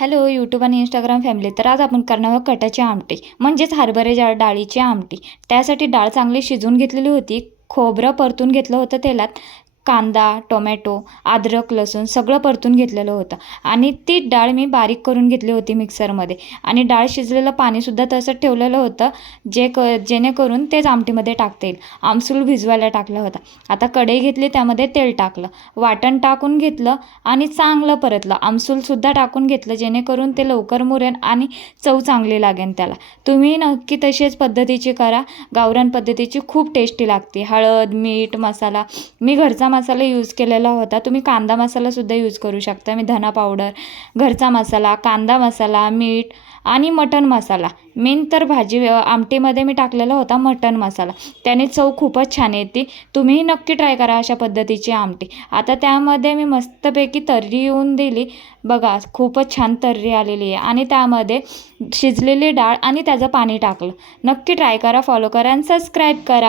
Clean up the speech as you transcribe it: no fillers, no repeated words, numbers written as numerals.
Hello YouTube आणि Instagram family. तर आज आपण करणार आहोत कटाची आमटी म्हणजेच डाळीची आमटी. त्यासाठी डाळ चांगली शिजवून घेतलेली होती. खोबरं परतून घेतलं होतं तेलात. कांदा, टोमॅटो, अद्रक, लसूण सगळं परतून घेतलेलं होतं आणि ती डाळ मी बारीक करून घेतली होती मिक्सरमध्ये. आणि डाळ शिजलेलं पाणीसुद्धा तसंच ठेवलेलं होतं जेणेकरून तेच आमटीमध्ये टाकता येईल. आमसूल भिजवायला टाकला होता. आता कढई घेतली, त्यामध्ये तेल टाकलं, वाटण टाकून घेतलं आणि चांगलं परतलं. आमसूलसुद्धा टाकून घेतलं जेणेकरून ते लवकर मुरेल आणि चव चांगली लागेल त्याला. तुम्ही नक्की तशीच पद्धतीची करा. गावरान पद्धतीची खूप टेस्टी लागते. हळद, मीठ, मसाला मी घरचा मसाला यूज केलेला होता. तुम्ही कांदा मसालासुद्धा यूज करू शकता. मी धना पावडर, घरचा मसाला, कांदा मसाला, मीठ आणि मटण मसाला, मेन तर आमटीमध्ये मी टाकलेला होता मटण मसाला. त्याने चव खूपच छान येते. तुम्हीही नक्की ट्राय करा अशा पद्धतीची आमटी. आता त्यामध्ये मी मस्तपैकी तर्री येऊन दिली. बघा खूपच छान तर्री आलेली आहे. आणि त्यामध्ये शिजलेली डाळ आणि त्याचं पाणी टाकलं. नक्की ट्राय करा, फॉलो करा आणि सबस्क्राईब करा.